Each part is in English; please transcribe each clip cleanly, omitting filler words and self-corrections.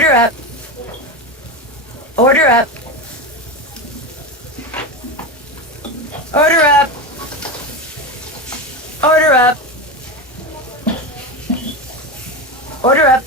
Order up. Order up. Order up. Order up. Order up.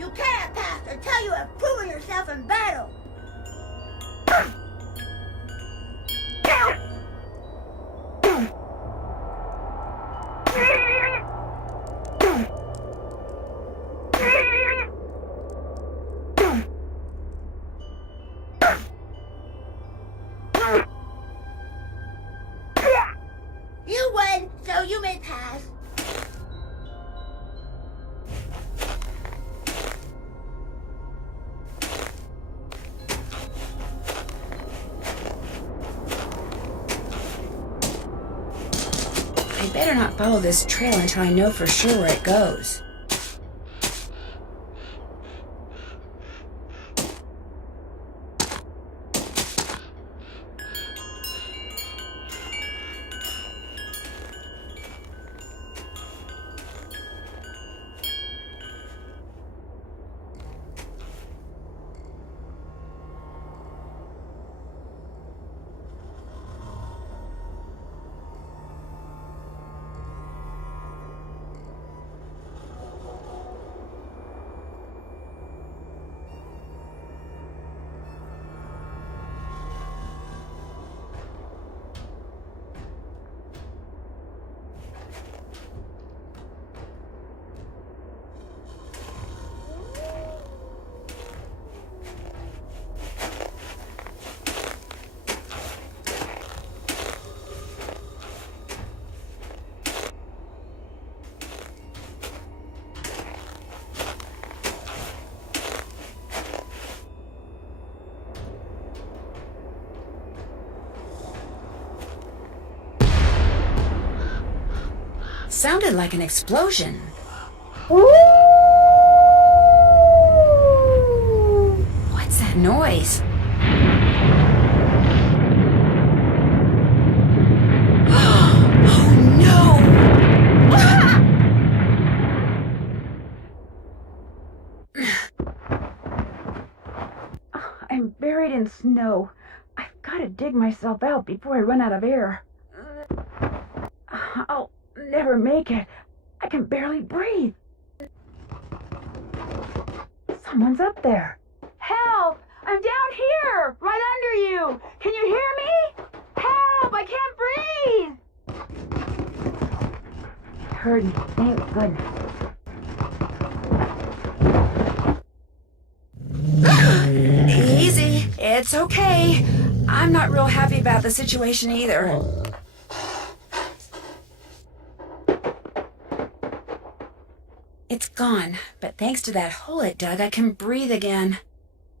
You can't pass until you have proven yourself in battle. You win, so you may pass. I better not follow this trail until I know for sure where it goes. Sounded like an explosion. What's that noise? Oh no! I'm buried in snow. I've got to dig myself out before I run out of air. I'll never make it. I can barely breathe. Someone's up there. Help! I'm down here! Right under you! Can you hear me? Help! I can't breathe! Heard me. Thank goodness. Easy. It's okay. I'm not real happy about the situation either. It's gone, but thanks to that hole it dug, I can breathe again.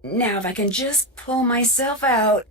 Now if I can just pull myself out.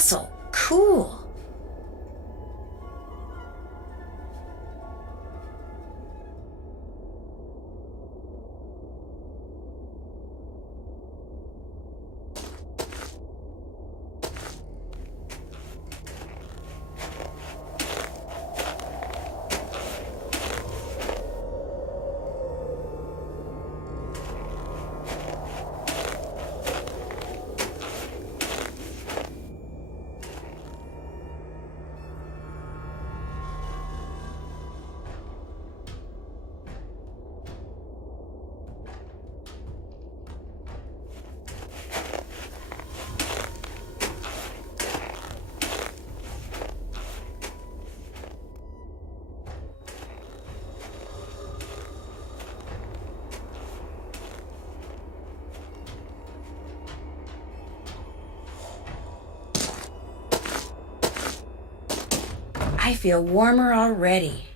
fossil. Cool. I feel warmer already.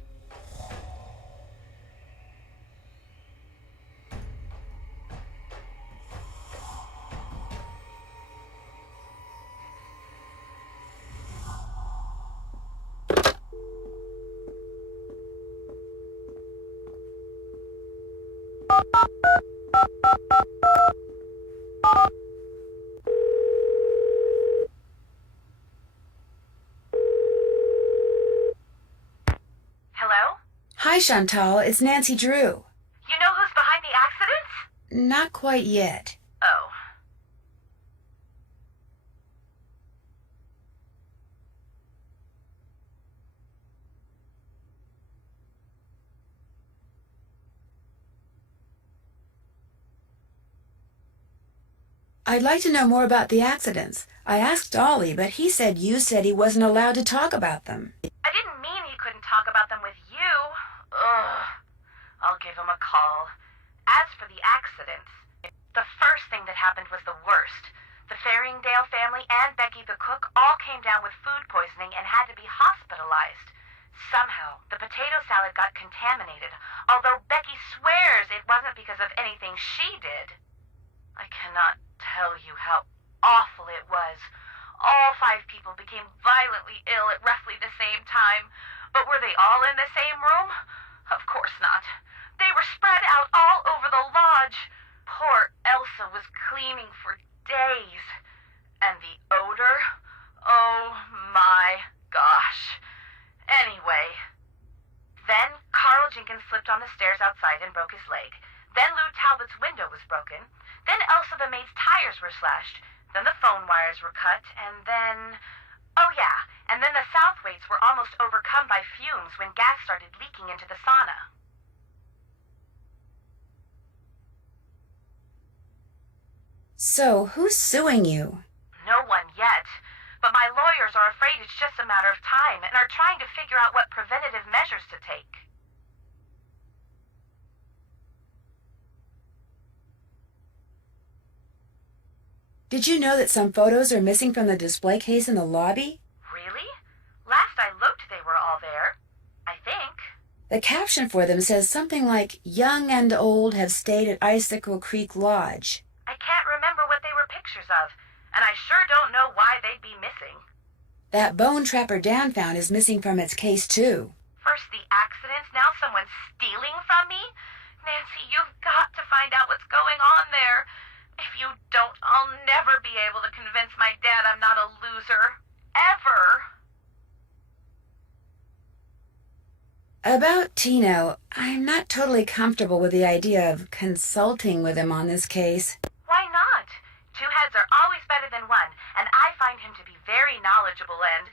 Hello? Hi, Chantal. It's Nancy Drew. You know who's behind the accidents? Not quite yet. Oh. I'd like to know more about the accidents. I asked Ollie, but he said you said he wasn't allowed to talk about them. I didn't mean he couldn't talk about them with you. Ugh. I'll give him a call. As for the accidents, the first thing that happened was the worst. The Faringdale family and Becky the cook all came down with food poisoning and had to be hospitalized. Somehow, the potato salad got contaminated, although Becky swears it wasn't because of anything she did. I cannot tell you how awful it was. All 5 people became violently ill at roughly the same time. But were they all in the same room? Of course not. They were spread out all over the lodge. Poor Elsa was cleaning for days. And the odor? Oh my gosh. Anyway. Then Carl Jenkins slipped on the stairs outside and broke his leg. Then Lou Talbot's window was broken. Then Elsa the maid's tires were slashed. Then the phone wires were cut. And then... oh yeah, and then the Southwaites were almost overcome by fumes when gas started leaking into the sauna. So, who's suing you? No one yet. But my lawyers are afraid it's just a matter of time and are trying to figure out what preventative measures to take. Did you know that some photos are missing from the display case in the lobby? Really? Last I looked, they were all there. I think. The caption for them says something like, "Young and old have stayed at Icicle Creek Lodge." I can't remember what they were pictures of, and I sure don't know why they'd be missing. That bone Trapper Dan found is missing from its case, too. First the accidents, now someone's stealing from me? Nancy, you've got to find out what's going on there. If you don't, I'll never be able to convince my dad I'm not a loser. Ever. About Tino, I'm not totally comfortable with the idea of consulting with him on this case. Why not? 2 heads are always better than one, and I find him to be very knowledgeable and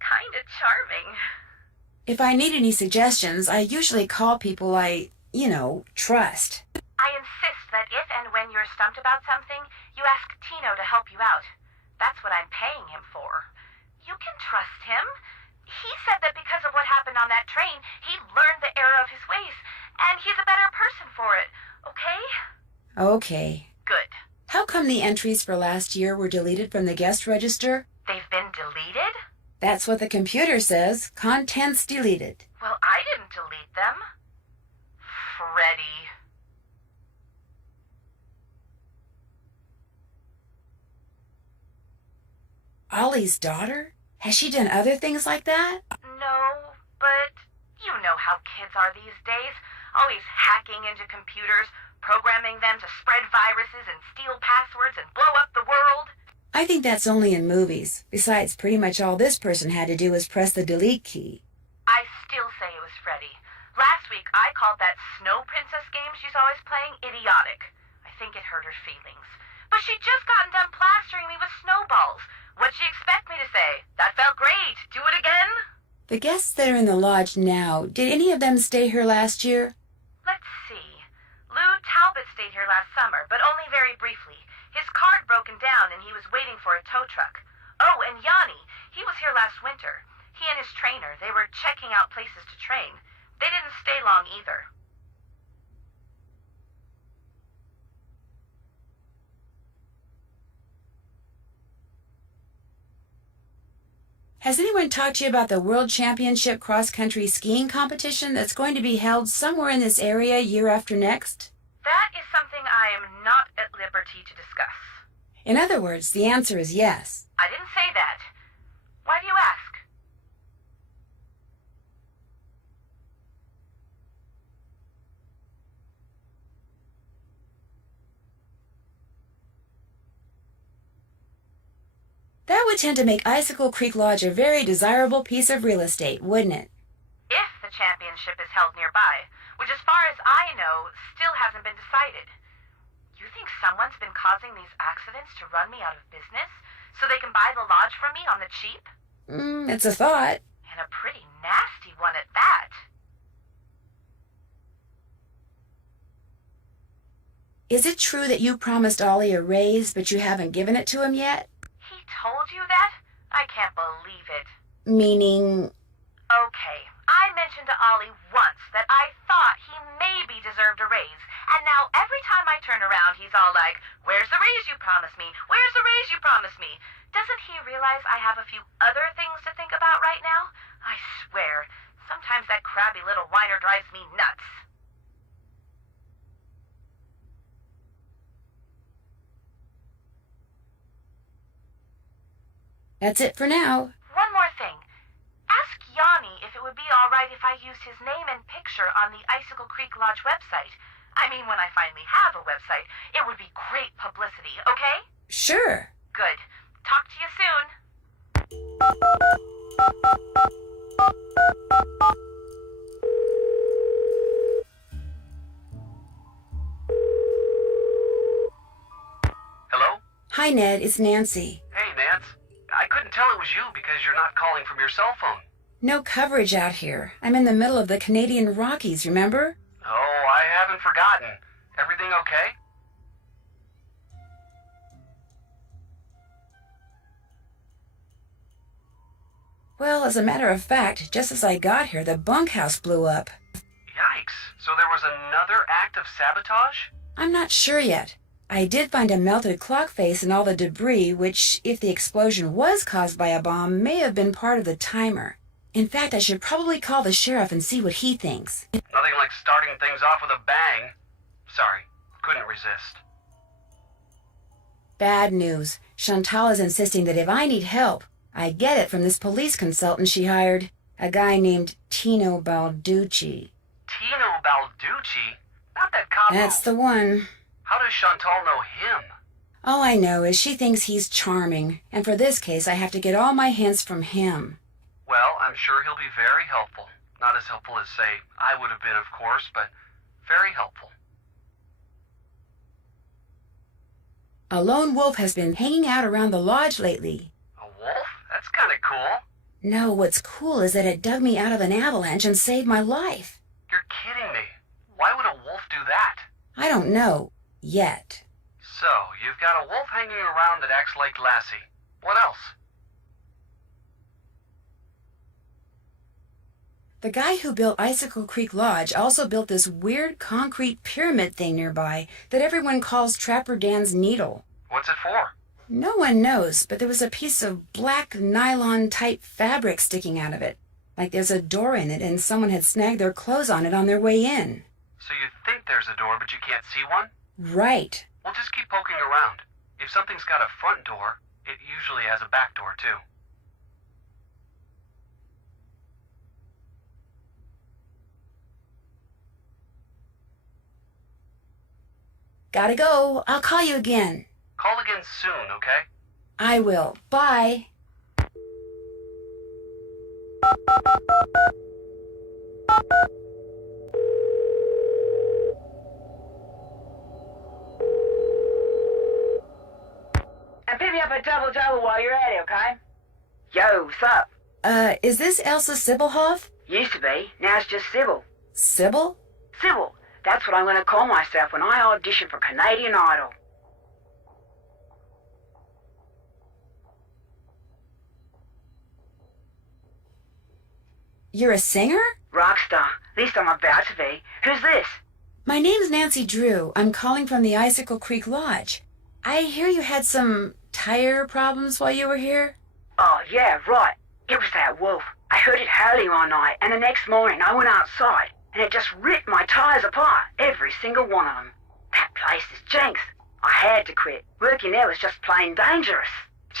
kinda charming. If I need any suggestions, I usually call people I, trust. I insist that if and when you're stumped about something, you ask Tino to help you out. That's what I'm paying him for. You can trust him. He said that because of what happened on that train, he learned the error of his ways, and he's a better person for it, okay? Okay. Good. How come the entries for last year were deleted from the guest register? They've been deleted? That's what the computer says. Contents deleted. Well, I didn't delete them. Freddie. Ollie's daughter? Has she done other things like that? No, but you know how kids are these days. Always hacking into computers, programming them to spread viruses and steal passwords and blow up the world. I think that's only in movies. Besides, pretty much all this person had to do was press the delete key. I still say it was Freddy. Last week, I called that Snow Princess game she's always playing idiotic. I think it hurt her feelings. But she'd just gotten done plastering me with snowballs. What'd she expect me to say? That felt great. Do it again? The guests that are in the lodge now, did any of them stay here last year? Let's see. Lou Talbot stayed here last summer, but only very briefly. His card broken down and he was waiting for a tow truck. Oh, and Yanni, he was here last winter. He and his trainer, they were checking out places to train. They didn't stay long either. Has anyone talked to you about the World Championship cross-country skiing competition that's going to be held somewhere in this area year after next? That is something I am not at liberty to discuss. In other words, the answer is yes. I didn't say that. Why do you ask? That would tend to make Icicle Creek Lodge a very desirable piece of real estate, wouldn't it? If the championship is held nearby, which as far as I know, still hasn't been decided. You think someone's been causing these accidents to run me out of business so they can buy the lodge from me on the cheap? It's a thought. And a pretty nasty one at that. Is it true that you promised Ollie a raise, but you haven't given it to him yet? He told you that? I can't believe it. Meaning... Okay, I mentioned to Ollie once that I thought he maybe deserved a raise, and now every time I turn around he's all like, "Where's the raise you promised me? Where's the raise you promised me?" Doesn't he realize I have a few other things to think about right now? I swear, sometimes that crabby little whiner drives me nuts. That's it for now. One more thing. Ask Yanni if it would be all right if I used his name and picture on the Icicle Creek Lodge website. I mean, when I finally have a website, it would be great publicity, okay? Sure. Good. Talk to you soon. Hello? Hi, Ned. It's Nancy. Hey, Nance. I couldn't tell it was you because you're not calling from your cell phone. No coverage out here. I'm in the middle of the Canadian Rockies, remember? Oh, I haven't forgotten. Everything okay? Well, as a matter of fact, just as I got here, the bunkhouse blew up. Yikes. So there was another act of sabotage? I'm not sure yet. I did find a melted clock face and all the debris, which, if the explosion was caused by a bomb, may have been part of the timer. In fact, I should probably call the sheriff and see what he thinks. Nothing like starting things off with a bang. Sorry, couldn't resist. Bad news. Chantal is insisting that if I need help, I get it from this police consultant she hired, a guy named Tino Balducci. Tino Balducci? Not that cop. That's the one. How does Chantal know him? All I know is she thinks he's charming, and for this case I have to get all my hints from him. Well, I'm sure he'll be very helpful. Not as helpful as, say, I would have been, of course, but very helpful. A lone wolf has been hanging out around the lodge lately. A wolf? That's kind of cool. No, what's cool is that it dug me out of an avalanche and saved my life. You're kidding me. Why would a wolf do that? I don't know. Yet. So, you've got a wolf hanging around that acts like Lassie. What else? The guy who built Icicle Creek Lodge also built this weird concrete pyramid thing nearby that everyone calls Trapper Dan's Needle. What's it for? No one knows, but there was a piece of black nylon-type fabric sticking out of it. Like there's a door in it and someone had snagged their clothes on it on their way in. So you think there's a door, but you can't see one? Right. Well, just keep poking around. If something's got a front door, It usually has a back door, too. Gotta go. I'll call you again. Call again soon, okay? I will. Bye. And pick me up a double-double while you're at it, okay? Yo, what's up? Is this Elsa Sybilhoff? Used to be. Now it's just Sybil. Sybil? Sybil. That's what I'm going to call myself when I audition for Canadian Idol. You're a singer? Rockstar. At least I'm about to be. Who's this? My name's Nancy Drew. I'm calling from the Icicle Creek Lodge. I hear you had some tire problems while you were here? Oh, yeah, right. It was that wolf. I heard it howling all night, and the next morning I went outside, and it just ripped my tires apart, every single one of them. That place is jinx. I had to quit. Working there was just plain dangerous.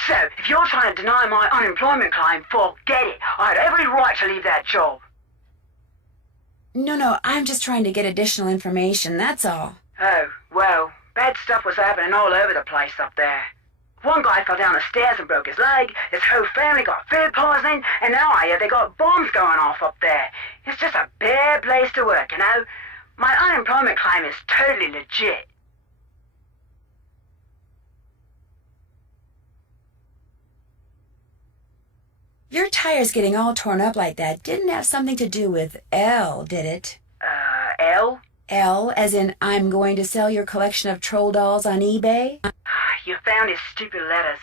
So, if you're trying to deny my unemployment claim, forget it. I had every right to leave that job. No, I'm just trying to get additional information, that's all. Oh, well, bad stuff was happening all over the place up there. One guy fell down the stairs and broke his leg, his whole family got food poisoning, and now I hear they got bombs going off up there. It's just a bad place to work, you know? My unemployment claim is totally legit. Your tires getting all torn up like that didn't have something to do with L, did it? L? L, as in I'm going to sell your collection of troll dolls on eBay? You found his stupid letters.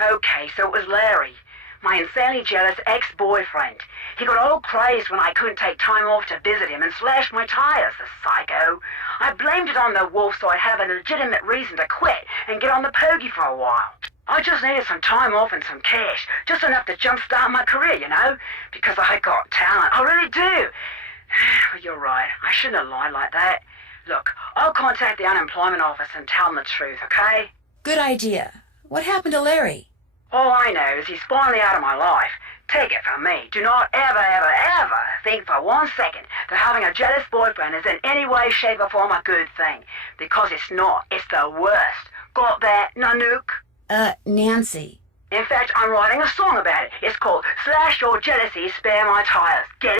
Okay, so it was Larry, my insanely jealous ex-boyfriend. He got all crazed when I couldn't take time off to visit him and slashed my tires, the psycho. I blamed it on the wolf so I'd have a legitimate reason to quit and get on the pokey for a while. I just needed some time off and some cash, just enough to jumpstart my career, you know? Because I got talent, I really do. You're right, I shouldn't have lied like that. Look, I'll contact the unemployment office and tell them the truth, okay? Good idea. What happened to Larry? All I know is he's finally out of my life. Take it from me, do not ever, ever, ever think for 1 second that having a jealous boyfriend is in any way, shape or form a good thing. Because it's not, it's the worst. Got that, Nanook? Nancy. In fact, I'm writing a song about it. It's called Slash Your Jealousy, Spare My Tires. Get it?